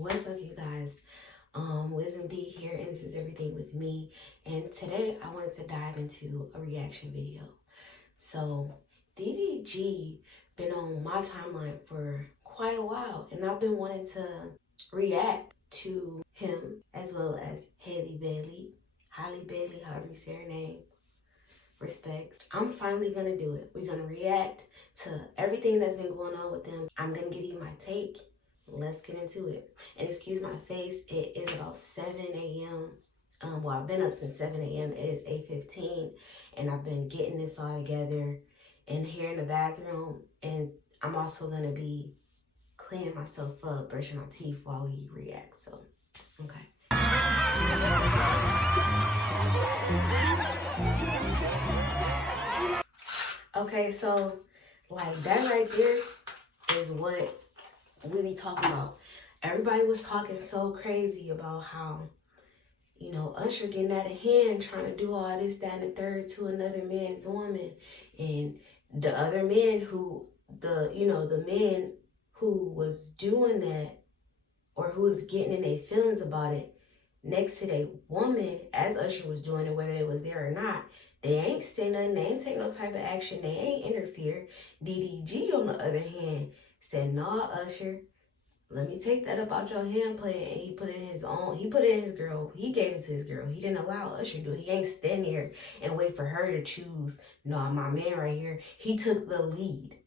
What's up, you guys? Wisdom D here, and this is Everything with Me. And today I wanted to dive into a reaction video. So, DDG been on my timeline for quite a while, and I've been wanting to react to him as well as Halle Bailey, however you say her name. Respects. I'm finally gonna do it. We're gonna react to everything that's been going on with them. I'm gonna give you my take. Let's get into it. And excuse my face, it is about 7 a.m. Well, I've been up since 7 a.m. It is 8:15, and I've been getting this all together and here in the bathroom. And I'm also gonna be cleaning myself up, brushing my teeth while we react. So, okay. Okay, so like that right there is what we be talking about. Everybody was talking so crazy about how, Usher getting out of hand, trying to do all this, that, and the third to another man's woman. And the other man the man who was doing that, or who was getting in their feelings about it, next to their woman, as Usher was doing it, whether it was there or not, they ain't say nothing, they ain't take no type of action, they ain't interfere. DDG, on the other hand, said, "Nah, Usher, let me take that about your hand play," and he put it in his own, he put it in his girl, he gave it to his girl. He didn't allow Usher to do it. He ain't stand there and wait for her to choose, "No, my man right here." He took the lead.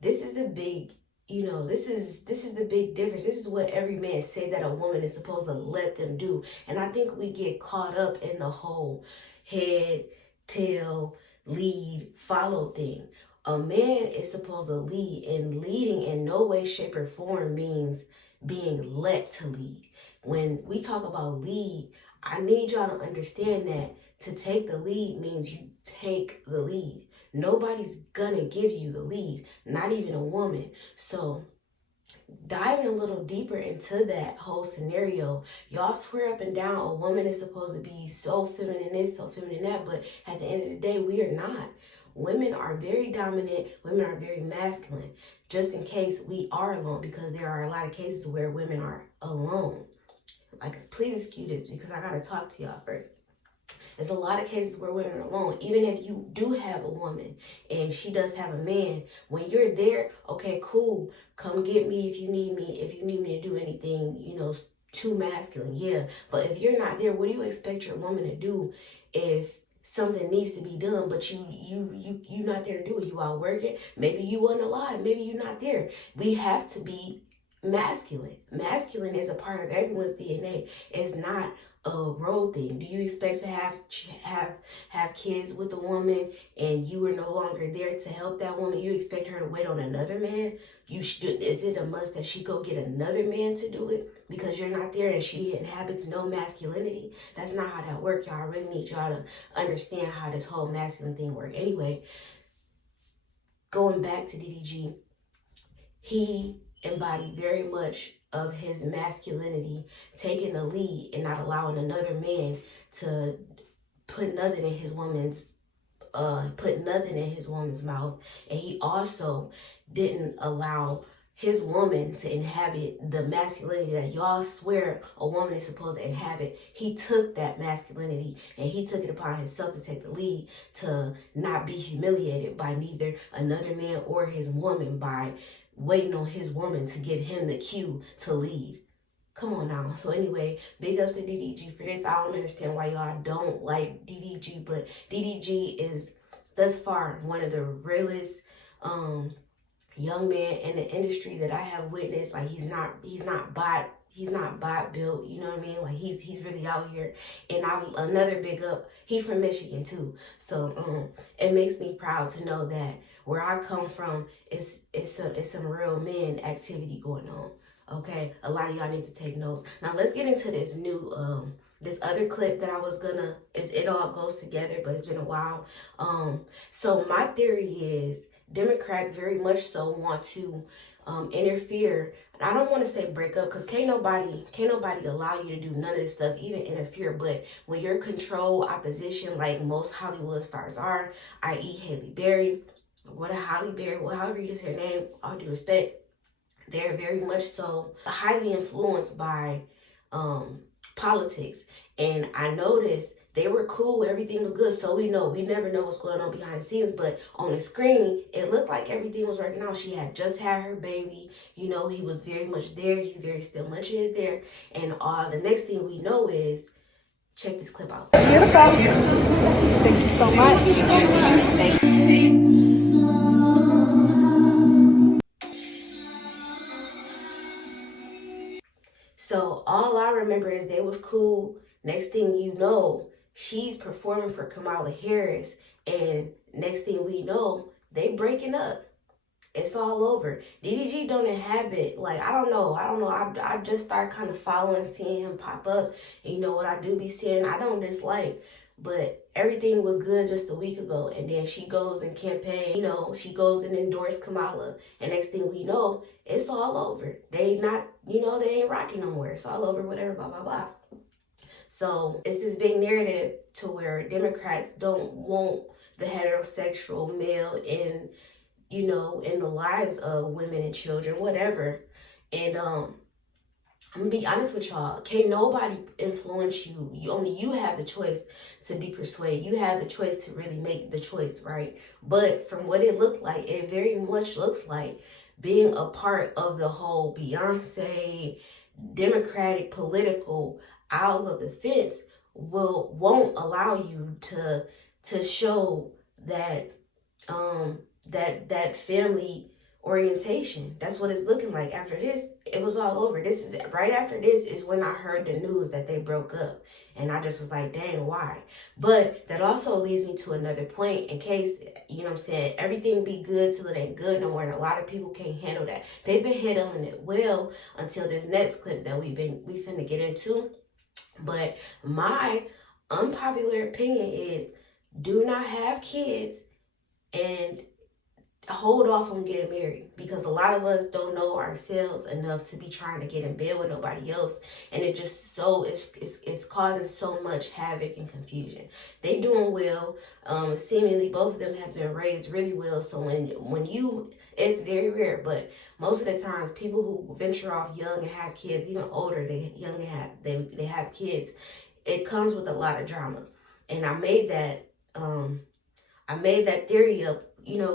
This is the big, this is the big difference. This is what every man said that a woman is supposed to let them do. And I think we get caught up in the whole head, tail, lead, follow thing. A man is supposed to lead, and leading in no way, shape, or form means being let to lead. When we talk about lead, I need y'all to understand that to take the lead means you take the lead. Nobody's gonna give you the lead, not even a woman. So diving a little deeper into that whole scenario, y'all swear up and down a woman is supposed to be so feminine this, so feminine that, but at the end of the day, we are not. Women are very dominant, women are very masculine. Just in case we are alone, because there are a lot of cases where women are alone. Like, please excuse this because I gotta talk to y'all first. There's a lot of cases where women are alone. Even if you do have a woman and she does have a man, when you're there, okay, cool, come get me if you need me. If you need me to do anything, too masculine, yeah. But if you're not there, what do you expect your woman to do if something needs to be done, but you not there to do it? You out working? Maybe you wasn't alive. Maybe you're not there. We have to be masculine. Masculine is a part of everyone's DNA. It's not a role thing. Do you expect to have kids with a woman and you are no longer there to help that woman? You expect her to wait on another man? Is it a must that she go get another man to do it because you're not there and she inhabits no masculinity? That's not how that works, y'all. I really need y'all to understand how this whole masculine thing works. Anyway, going back to DDG, he embodied very much of his masculinity, taking the lead and not allowing another man to put nothing in his woman's mouth. And he also didn't allow his woman to inhabit the masculinity that y'all swear a woman is supposed to inhabit. He took that masculinity and he took it upon himself to take the lead, to not be humiliated by neither another man or his woman by waiting on his woman to give him the cue to lead. Come on now. So anyway, big ups to DDG for this. I don't understand why y'all don't like DDG, but DDG is thus far one of the realest young men in the industry that I have witnessed. Like, he's not bot built, you know what I mean? Like, he's really out here. And another big up, he from Michigan too. So it makes me proud to know that where I come from, it's some real men activity going on. Okay, a lot of y'all need to take notes. Now let's get into this new this other clip that I was gonna, it all goes together, but it's been a while. So my theory is Democrats very much so want to interfere. I don't want to say break up, because can't nobody allow you to do none of this stuff, even interfere. But when you're control opposition, like most Hollywood stars are, i.e. Halle Berry, however you just say her name, all due respect, They're very much so highly influenced by politics. And I noticed they were cool, everything was good. So we never know what's going on behind the scenes, but on the screen, it looked like everything was working out. She had just had her baby. He was very much there. He's very still much is there. And the next thing we know is, check this clip out. Beautiful. Thank you so much. Thank you. So all I remember is they was cool. Next thing you know, she's performing for Kamala Harris. And next thing we know, they breaking up. It's all over. DDG don't inhabit, I don't know. I just start kind of following, seeing him pop up. And what I do be seeing, I don't dislike. But everything was good just a week ago. And then she goes and campaign, she goes and endorse Kamala. And next thing we know, it's all over. They not, they ain't rocking no more. It's all over, whatever, blah, blah, blah. So it's this big narrative to where Democrats don't want the heterosexual male in the lives of women and children, whatever. And I'm gonna be honest with y'all, can't nobody influence you. Only you have the choice to be persuaded. You have the choice to really make the choice, right? But from what it looked like, it very much looks like being a part of the whole Beyonce Democratic political aisle of the fence won't allow you to show that that family orientation. That's what it's looking like. After this, it was all over. Right after this is when I heard the news that they broke up. And I just was like, dang, why? But that also leads me to another point in case, everything be good till it ain't good no more. And a lot of people can't handle that. They've been handling it well until this next clip that we finna get into. But my unpopular opinion is, do not have kids and hold off on getting married, because a lot of us don't know ourselves enough to be trying to get in bed with nobody else, and it just it's causing so much havoc and confusion. They doing well. Seemingly both of them have been raised really well. So when it's very rare, but most of the times people who venture off young and have kids, even older, they have kids, it comes with a lot of drama. And I made that theory up,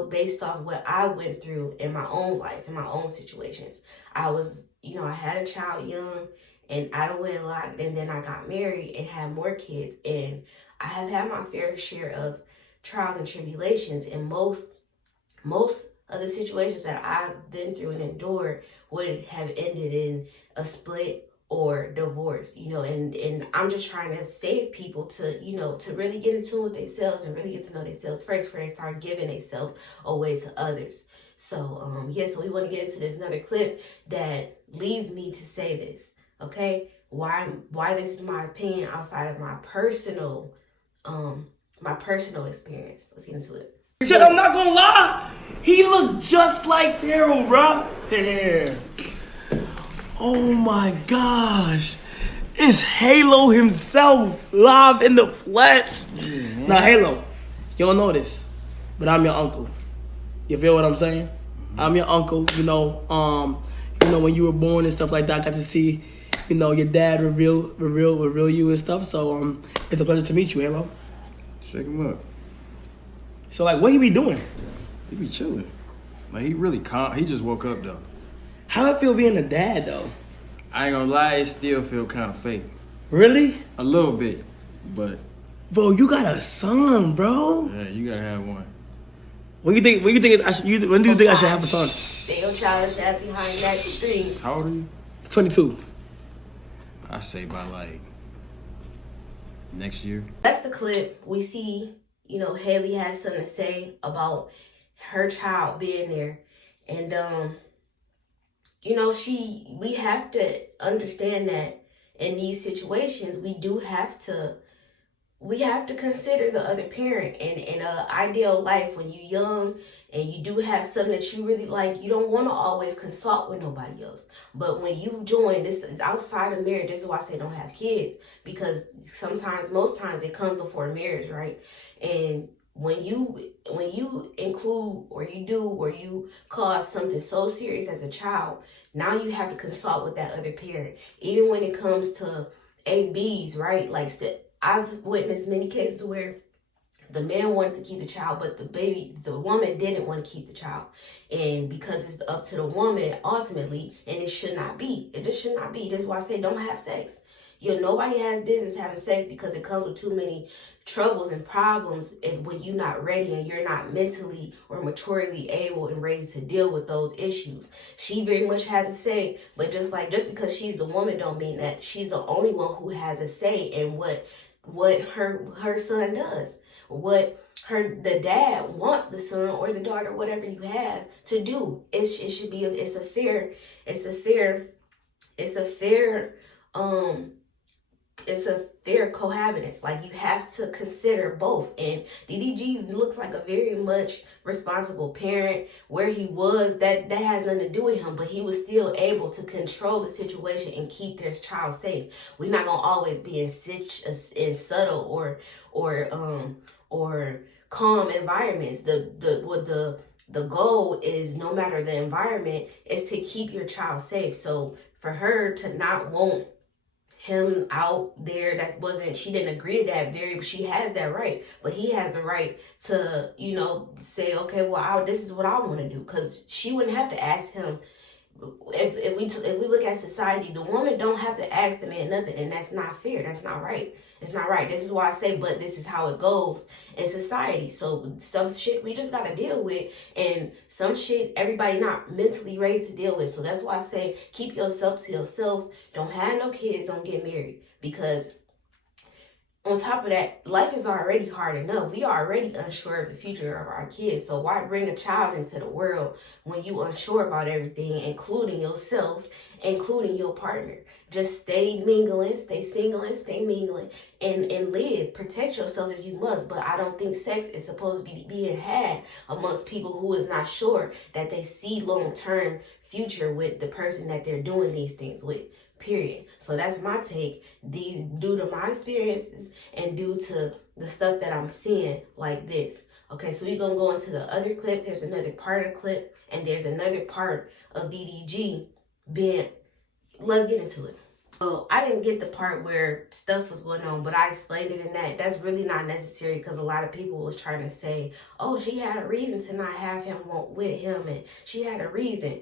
based off what I went through in my own life, in my own situations. I was, I had a child young and I went locked, and then I got married and had more kids. And I have had my fair share of trials and tribulations, and most of the situations that I've been through and endured would have ended in a split or divorce, and I'm just trying to save people to, to really get in tune with themselves and really get to know themselves first before they start giving themselves away to others. So, so we want to get into this another clip that leads me to say this, okay? Why this is my opinion outside of my personal experience. Let's get into it. Shit, I'm not gonna lie, he looked just like Harold, bro. Yeah. Oh my gosh, it's Halo himself, live in the flesh. Mm-hmm. Now Halo, you don't know this, but I'm your uncle. You feel what I'm saying? Mm-hmm. I'm your uncle. When you were born and stuff like that, I got to see, your dad reveal you and stuff. So it's a pleasure to meet you, Halo. Shake him up. So what he be doing? He be chilling. He really calm. He just woke up though. How it feel being a dad though? I ain't gonna lie, it still feel kind of fake. Really? A little bit, but. Bro, you got a son, bro. Yeah, you gotta have one. When do you think I should have a son? They gonna challenge that behind that street. How old are you? 22. I say by next year. That's the clip. We see, Haley has something to say about her child being there. And we have to understand that in these situations, we have to consider the other parent. And in an ideal life, when you're young and you do have something that you really like, you don't want to always consult with nobody else. But when you join, this is outside of marriage. This is why I say don't have kids, because most times it comes before marriage, right? And when you include or you do or you cause something so serious as a child, now you have to consult with that other parent. Even when it comes to ABs, right? Like I've witnessed many cases where the man wanted to keep the child, but the woman didn't want to keep the child. And because it's up to the woman ultimately, and it should not be. It just should not be. That's why I say don't have sex. Nobody has business having sex because it comes with too many troubles and problems when you're not ready and you're not mentally or maturely able and ready to deal with those issues. She very much has a say, but just because she's the woman don't mean that she's the only one who has a say in what her son does. What the dad wants the son or the daughter, whatever you have, to do. It's a fair cohabitance. Like, you have to consider both. And DDG looks like a very much responsible parent. Where he was, that has nothing to do with him, but he was still able to control the situation and keep their child safe. We're not gonna always be in subtle or calm environments. The goal is, no matter the environment, is to keep your child safe. So for her to not want him out there, she didn't agree to that. She has that right, but he has the right to, say, okay, well, this is what I want to do, because she wouldn't have to ask him. If we look at society, the woman don't have to ask the man nothing, and that's not fair. That's not right. It's not right. This is why I say, but this is how it goes in society. So some shit we just gotta deal with, and some shit everybody not mentally ready to deal with. So that's why I say, keep yourself to yourself. Don't have no kids. Don't get married, because on top of that, life is already hard enough. We are already unsure of the future of our kids. So why bring a child into the world when you unsure about everything, including yourself, including your partner? Just stay mingling, stay single and stay mingling, and live. Protect yourself if you must. But I don't think sex is supposed to be being had amongst people who is not sure that they see long-term future with the person that they're doing these things with. Period. So that's my take. Due to my experiences and due to the stuff that I'm seeing like this. Okay, so we're going to go into the other clip. There's another part of the clip, and there's another part of DDG being... Let's get into it. So I didn't get the part where stuff was going on, but I explained it in that. That's really not necessary, because a lot of people was trying to say, oh, she had a reason to not have him with him, and she had a reason.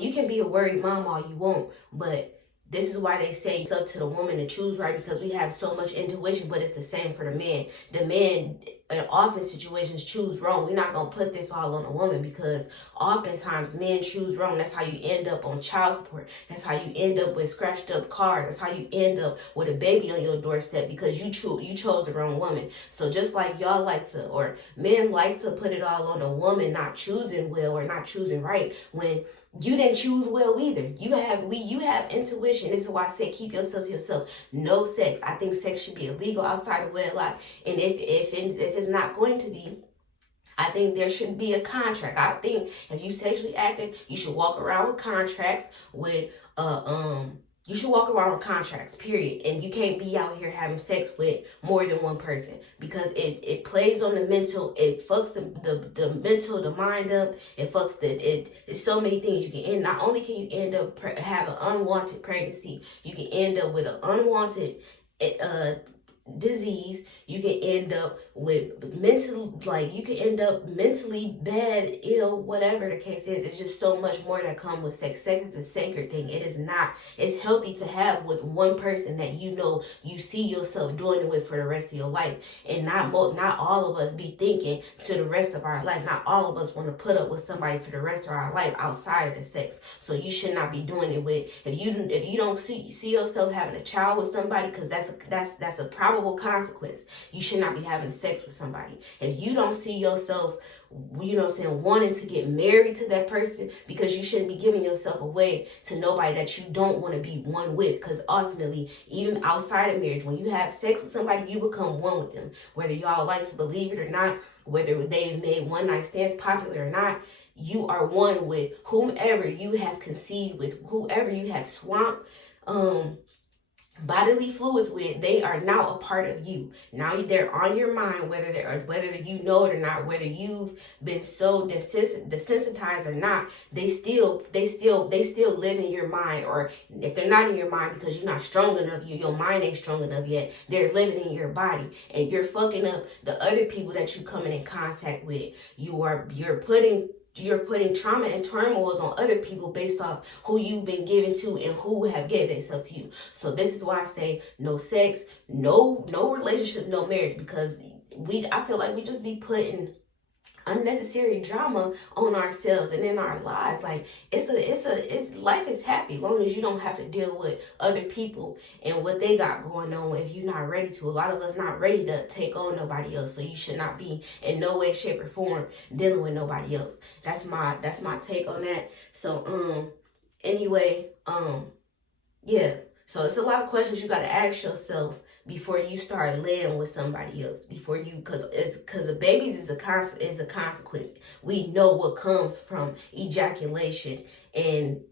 You can be a worried mom all you want, but this is why they say it's up to the woman to choose right, because we have so much intuition, but it's the same for the man. The man, in often situations, choose wrong. We're not going to put this all on the woman, because oftentimes men choose wrong. That's how you end up on child support. That's how you end up with scratched up cars. That's how you end up with a baby on your doorstep, because you chose the wrong woman. So just like y'all like to, or men like to put it all on the woman not choosing well or not choosing right, when you didn't choose well either. You have intuition. This is why I say keep yourself to yourself. No sex. I think sex should be illegal outside of wedlock. And if it's not going to be, I think there should be a contract. I think if you sexually active, you should walk around with contracts with you should walk around with contracts, period. And you can't be out here having sex with more than one person, because it plays on the mental. It fucks the mental, the mind up. It fucks it's so many things you can end. Not only can you end up have an unwanted pregnancy, you can end up with an unwanted disease. You can end up with you can end up mentally bad, ill, whatever the case is. It's just so much more that come with sex. Sex is a sacred thing. It is not. It's healthy to have with one person that you see yourself doing it with for the rest of your life, and not all of us be thinking to the rest of our life. Not all of us want to put up with somebody for the rest of our life outside of the sex. So you should not be doing it with, if you don't see yourself having a child with somebody, because that's a probable consequence. You should not be having sex with somebody. If you don't see yourself, wanting to get married to that person, because you shouldn't be giving yourself away to nobody that you don't want to be one with. Because ultimately, even outside of marriage, when you have sex with somebody, you become one with them. Whether y'all like to believe it or not, whether they've made one night stands popular or not, you are one with whomever you have conceived with, whoever you have swamped. bodily fluids with, they are now a part of you. Now they're on your mind, whether you know it or not, whether you've been so desensitized or not. They still live in your mind. Or if they're not in your mind because you're not strong enough, your mind ain't strong enough yet, they're living in your body, and you're fucking up the other people that you coming in contact with. You're putting trauma and turmoils on other people based off who you've been given to and who have given themselves to you. So this is why I say no sex, no relationship, no marriage, because I feel like we just be putting unnecessary drama on ourselves and in our lives. Like it's life is happy long as you don't have to deal with other people and what they got going on if you're not ready to. A lot of us not ready to take on nobody else, so you should not be in no way, shape, or form dealing with nobody else. That's my take on that. So anyway, yeah. So it's a lot of questions you got to ask yourself before you start laying with somebody else. Because the babies is a consequence. We know what comes from ejaculation and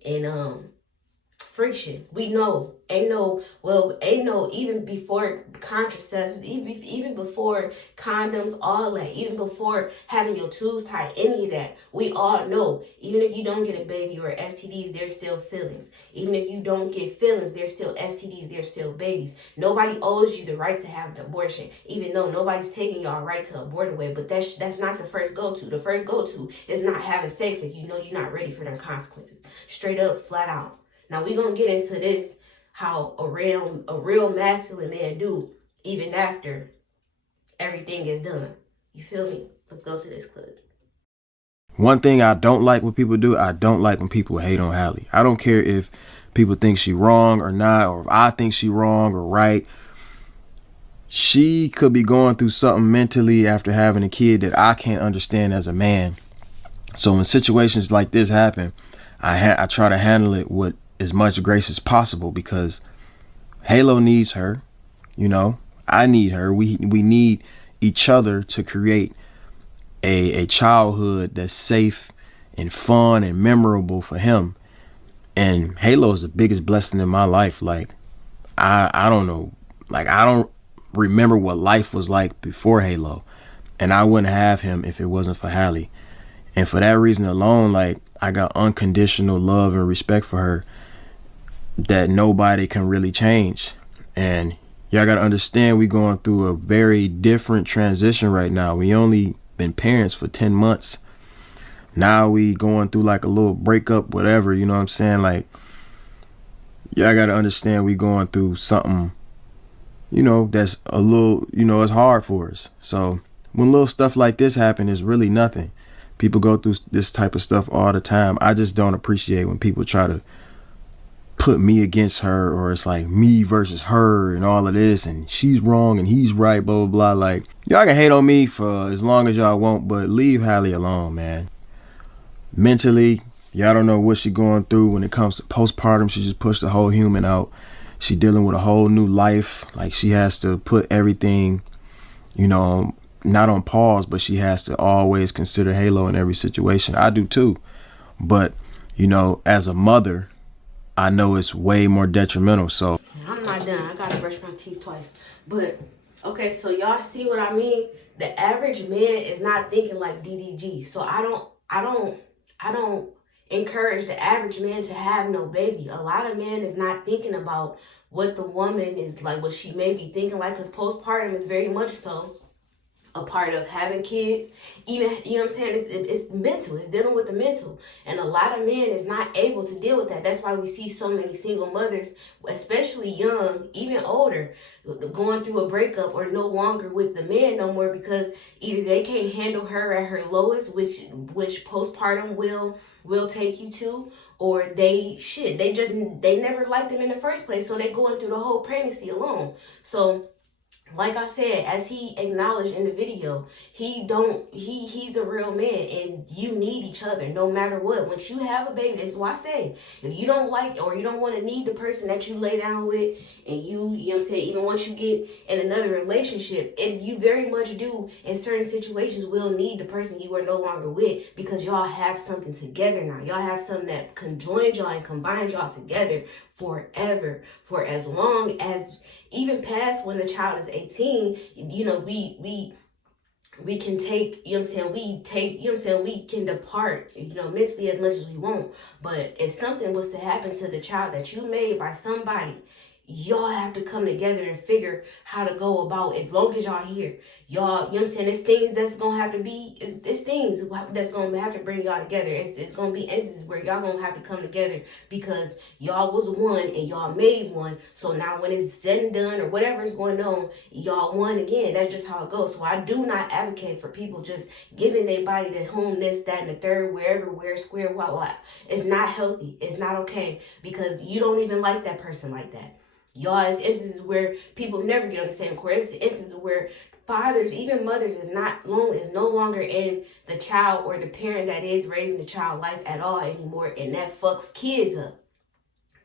friction. We know. Ain't no, even before contraceptives, even before condoms, all that, even before having your tubes tied, any of that, we all know. Even if you don't get a baby or STDs, there's still feelings. Even if you don't get feelings, there's still STDs, there's still babies. Nobody owes you the right to have an abortion, even though nobody's taking y'all right to abort away. But that's not the first go-to. The first go-to is not having sex if you know you're not ready for them consequences. Straight up, flat out. Now we're gonna get into this, how a real masculine man do even after everything is done. You feel me? Let's go to this clip. One thing I don't like when people do, I don't like when people hate on Halle. I don't care if people think she wrong or not, or if I think she wrong or right. She could be going through something mentally after having a kid that I can't understand as a man. So when situations like this happen, I try to handle it with as much grace as possible, because Halo needs her, I need her. We need each other to create a childhood that's safe and fun and memorable for him. And Halo is the biggest blessing in my life. Like, I don't know, like, I don't remember what life was like before Halo, and I wouldn't have him if it wasn't for Halle. And for that reason alone, like, I got unconditional love and respect for her that nobody can really change. And y'all gotta understand, we going through a very different transition right now. We only been parents for 10 months. Now we going through like a little breakup, whatever, you know what I'm saying? Like, y'all gotta understand, we going through something, that's a little, it's hard for us. So when little stuff like this happen, it's really nothing. People go through this type of stuff all the time. I just don't appreciate when people try to put me against her, or it's like me versus her and all of this, and she's wrong and he's right, blah, blah, blah. Like, y'all can hate on me for as long as y'all want, but leave Halle alone, man. Mentally, y'all don't know what she's going through when it comes to postpartum. She just pushed the whole human out. She dealing with a whole new life. Like, she has to put everything, not on pause, but she has to always consider Halo in every situation. I do too. But, as a mother, I know it's way more detrimental. So I'm not done. I gotta brush my teeth twice. But okay, so y'all see what I mean? The average man is not thinking like DDG. So I don't encourage the average man to have no baby. A lot of men is not thinking about what the woman is like, what she may be thinking like, because postpartum is very much so a part of having kids. Even, what I'm saying, it's mental. It's dealing with the mental. And a lot of men is not able to deal with that. That's why we see so many single mothers, especially young, even older, going through a breakup or no longer with the man no more, because either they can't handle her at her lowest, which postpartum will take you to, or they never liked them in the first place, so they going through the whole pregnancy alone. So like I said, as he acknowledged in the video, he's a real man, and you need each other no matter what. Once you have a baby, this is why I say, if you don't like or you don't want to need the person that you lay down with, and you know what I'm saying, even once you get in another relationship, and you very much do in certain situations will need the person you are no longer with, because y'all have something together now. Y'all have something that conjoins y'all and combines y'all together forever, for as long as, even past when the child is 18, you know, we can take, you know what I'm saying, we can depart, you know, mentally as much as we want. But if something was to happen to the child that you made by somebody, y'all have to come together and figure how to go about, as long as y'all here. Y'all, you know what I'm saying, there's things that's gonna have to be, it's things that's gonna have to bring y'all together. It's gonna be instances where y'all gonna have to come together because y'all was one and y'all made one. So now when it's said and done or whatever is going on, y'all won again. That's just how it goes. So I do not advocate for people just giving their body to whom, this, that, and the third, wherever, where, square, what. It's not healthy. It's not okay, because you don't even like that person like that. Y'all, it's instances where people never get on the same course. It's instances where fathers, even mothers, is no longer in the child or the parent that is raising the child life at all anymore, and that fucks kids up.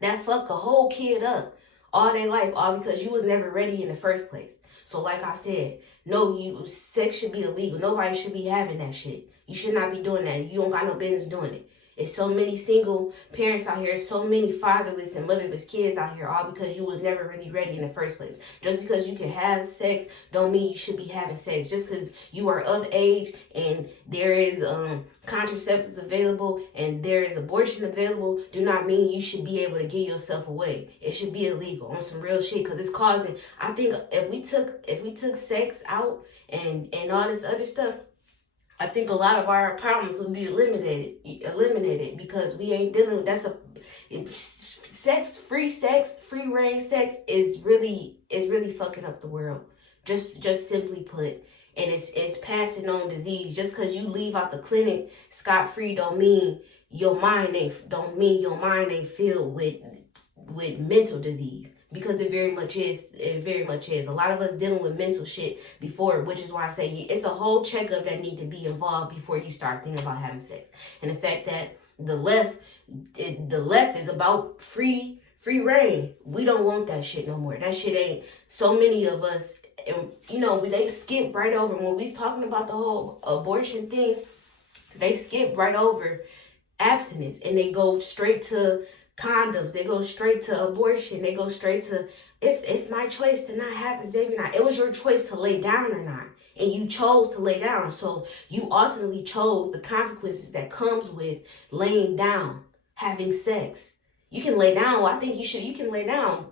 That fuck a whole kid up all their life, all because you was never ready in the first place. So like I said, no, sex should be illegal. Nobody should be having that shit. You should not be doing that. You don't got no business doing it. It's so many single parents out here, so many fatherless and motherless kids out here, all because you was never really ready in the first place. Just because you can have sex don't mean you should be having sex. Just because you are of age and there is contraceptives available and there is abortion available, do not mean you should be able to give yourself away. It should be illegal on some real shit, because it's causing, I think if we took sex out and all this other stuff, I think a lot of our problems will be eliminated, because we ain't dealing with free reign sex is really fucking up the world. Just simply put. And it's passing on disease. Just because you leave out the clinic scot-free don't mean your mind ain't filled with mental disease. Because it very much is. A lot of us dealing with mental shit before, which is why I say it's a whole checkup that need to be involved before you start thinking about having sex. And the fact that the left is about free reign. We don't want that shit no more. That shit ain't. So many of us, and you know, they skip right over when we talking about the whole abortion thing. They skip right over abstinence and they go straight to condoms. They go straight to abortion. They go straight to, it's my choice to not have this baby or not. It was your choice to lay down or not. And you chose to lay down. So you ultimately chose the consequences that comes with laying down, having sex. You can lay down. I think you can lay down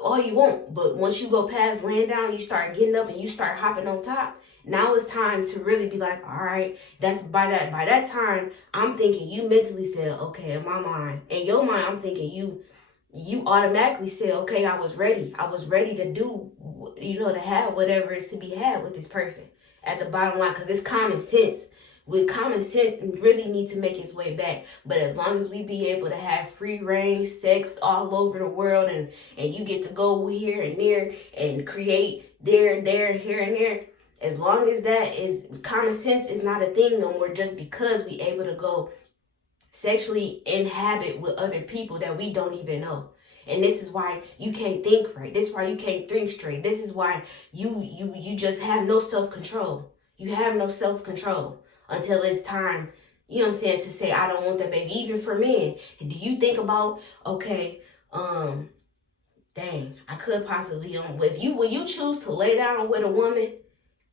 all you want. But once you go past laying down, you start getting up and you start hopping on top. Now it's time to really be like, all right, that's by that time, I'm thinking you mentally said, okay, in my mind, in your mind, I'm thinking you automatically said, okay, I was ready to do, to have whatever is to be had with this person at the bottom line, because it's common sense. With common sense, really need to make its way back. But as long as we be able to have free reign sex all over the world, and you get to go here and there and create there, here and there, as long as that is, common sense is not a thing no more, just because we able to go sexually inhabit with other people that we don't even know. And this is why you can't think right. This is why you can't think straight. This is why you just have no self-control. You have no self-control until it's time, you know what I'm saying, to say, I don't want that baby. Even for men, do you think about, okay, dang, I could possibly, when you choose to lay down with a woman,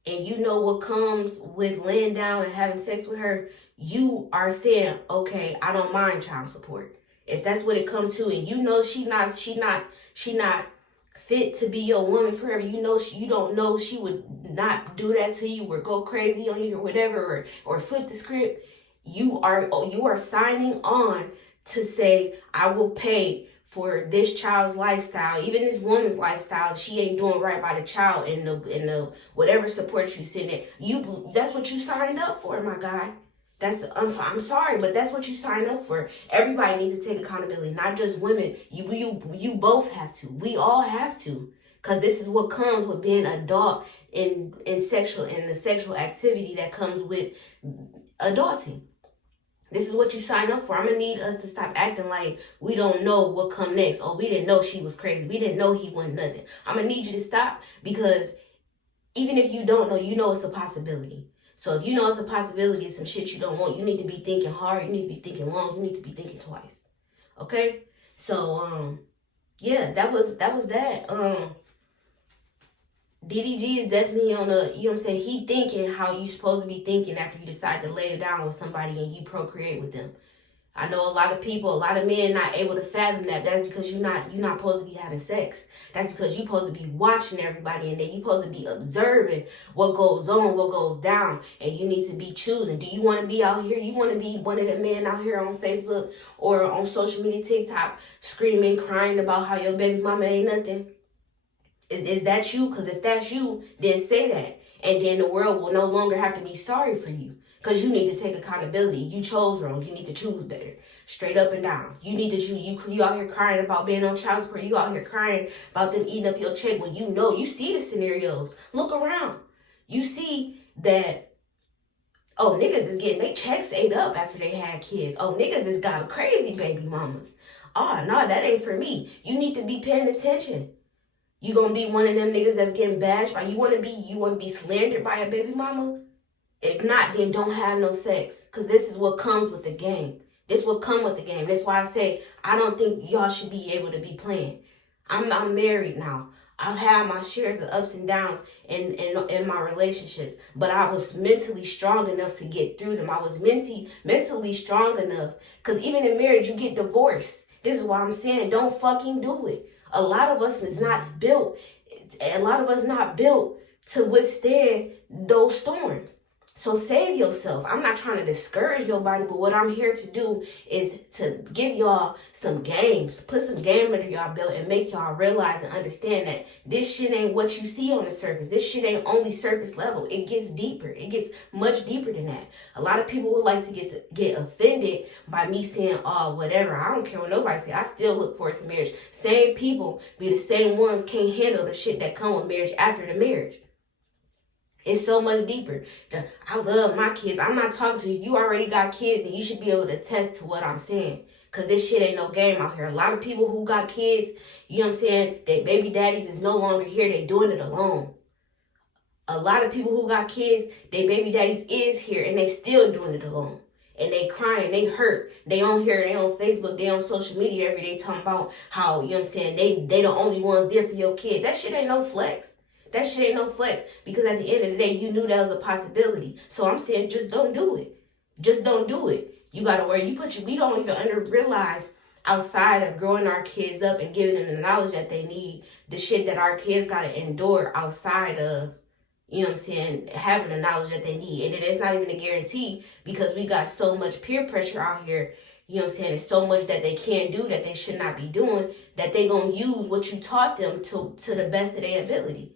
and you know what comes with laying down and having sex with her, you are saying, okay, I don't mind child support. If that's what it comes to, and you know she not fit to be your woman forever, you don't know she would not do that to you or go crazy on you or whatever, or flip the script, you are signing on to say, I will pay for this child's lifestyle, even this woman's lifestyle. She ain't doing right by the child and the whatever support you send it. That's what you signed up for, my guy. I'm sorry, but that's what you signed up for. Everybody needs to take accountability, not just women. You both have to. We all have to, because this is what comes with being adult in the sexual activity that comes with adulting. This is what you sign up for. I'm going to need us to stop acting like we don't know what come next. Oh, we didn't know she was crazy. We didn't know he wasn't nothing. I'm going to need you to stop, because even if you don't know, you know it's a possibility. So if you know it's a possibility of some shit you don't want, you need to be thinking hard. You need to be thinking long. You need to be thinking twice. Okay? So, yeah, that was that. DDG is definitely on a, you know what I'm saying, he thinking how you supposed to be thinking after you decide to lay it down with somebody and you procreate with them. I know a lot of people, a lot of men not able to fathom that. That's because you're not supposed to be having sex. That's because you're supposed to be watching everybody, and then you're supposed to be observing what goes on, what goes down, and you need to be choosing. Do you want to be out here? You want to be one of the men out here on Facebook or on social media, TikTok, screaming, crying about how your baby mama ain't nothing? Is that you? Because if that's you, then say that. And then the world will no longer have to be sorry for you. Because you need to take accountability. You chose wrong. You need to choose better. Straight up and down. You need to choose. You out here crying about being on child support. You out here crying about them eating up your check when you know. You see the scenarios. Look around. You see that, oh, niggas is getting their checks ate up after they had kids. Oh, niggas has got crazy baby mamas. Oh, no, that ain't for me. You need to be paying attention. You gonna be one of them niggas that's getting bashed by, you wanna be slandered by a baby mama? If not, then don't have no sex. Cause this is what comes with the game. This will come with the game. That's why I say I don't think y'all should be able to be playing. I'm married now. I've had my shares of ups and downs in my relationships, but I was mentally strong enough to get through them. I was mentally strong enough. Cause even in marriage, you get divorced. This is why I'm saying don't fucking do it. A lot of us is not built. A lot of us not built to withstand those storms. So save yourself. I'm not trying to discourage nobody, but what I'm here to do is to give y'all some games, put some game under y'all belt and make y'all realize and understand that this shit ain't what you see on the surface. This shit ain't only surface level. It gets deeper. It gets much deeper than that. A lot of people would like to get offended by me saying, oh, whatever. I don't care what nobody say. I still look forward to marriage. Same people be the same ones can't handle the shit that come with marriage after the marriage. It's so much deeper. I love my kids. I'm not talking to you. You already got kids, and you should be able to attest to what I'm saying. Because this shit ain't no game out here. A lot of people who got kids, you know what I'm saying, their baby daddies is no longer here. They doing it alone. A lot of people who got kids, their baby daddies is here, and they still doing it alone. And they crying, they hurt. They on here, they on Facebook, they on social media every day talking about how, you know what I'm saying, they the only ones there for your kid. That shit ain't no flex. That shit ain't no flex, because at the end of the day, you knew that was a possibility. So I'm saying, just don't do it. Just don't do it. You gotta worry. We don't even realize outside of growing our kids up and giving them the knowledge that they need, the shit that our kids gotta endure outside of, you know what I'm saying, having the knowledge that they need. And then it's not even a guarantee, because we got so much peer pressure out here. You know what I'm saying? There's so much that they can do that they should not be doing, that they gonna use what you taught them to the best of their ability.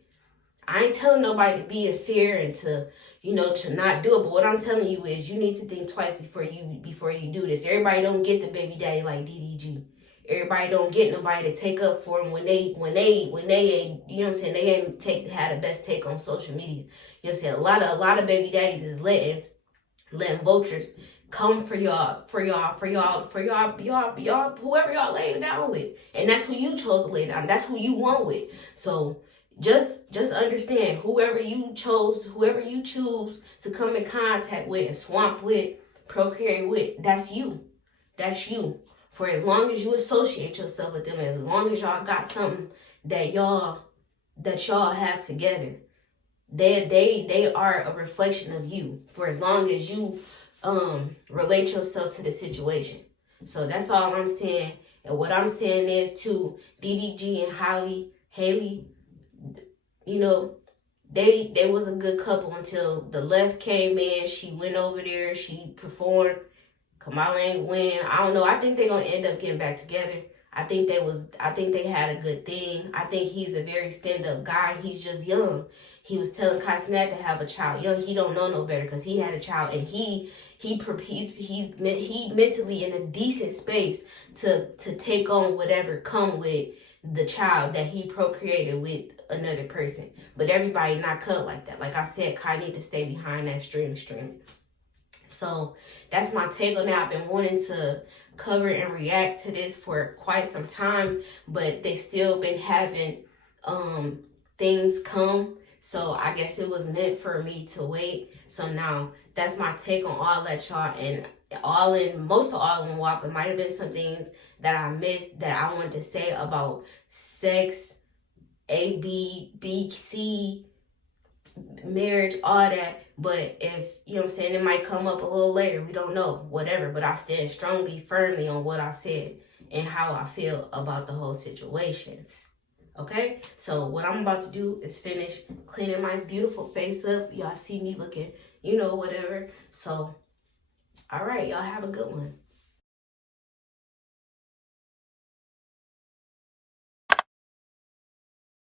I ain't telling nobody to be in fear and to not do it. But what I'm telling you is you need to think twice before you do this. Everybody don't get the baby daddy like DDG. Everybody don't get nobody to take up for them when they ain't, you know what I'm saying, they ain't had the best take on social media. You know what I'm saying? A lot of baby daddies is letting vultures come for y'all, whoever y'all laying down with. And that's who you chose to lay down. That's who you want with. So just understand, whoever you choose to come in contact with and swamp with, procreate with, that's you. That's you. For as long as you associate yourself with them, as long as y'all got something that y'all have together, they are a reflection of you. For as long as you relate yourself to the situation. So that's all I'm saying. And what I'm saying is to DDG and Haley, you know, they was a good couple until the left came in. She went over there. She performed. Kamala ain't win. I don't know. I think they're gonna end up getting back together. I think they had a good thing. I think he's a very stand-up guy. He's just young. He was telling Kai Cenat to have a child. Young, he don't know no better because he had a child, and he's mentally in a decent space to take on whatever come with the child that he procreated with another person. But everybody not cut like that. Like I said, Kai need to stay behind that stream. So that's my take on that. I've been wanting to cover and react to this for quite some time, but they still been having things come. So I guess it was meant for me to wait. So now that's my take on all that, y'all. And most of all in WAP, it might have been some things that I missed that I wanted to say about sex, A, B, B, C, marriage, all that. But if, you know what I'm saying, it might come up a little later. We don't know. Whatever. But I stand firmly on what I said and how I feel about the whole situations. Okay? So what I'm about to do is finish cleaning my beautiful face up. Y'all see me looking, whatever. So, all right. Y'all have a good one.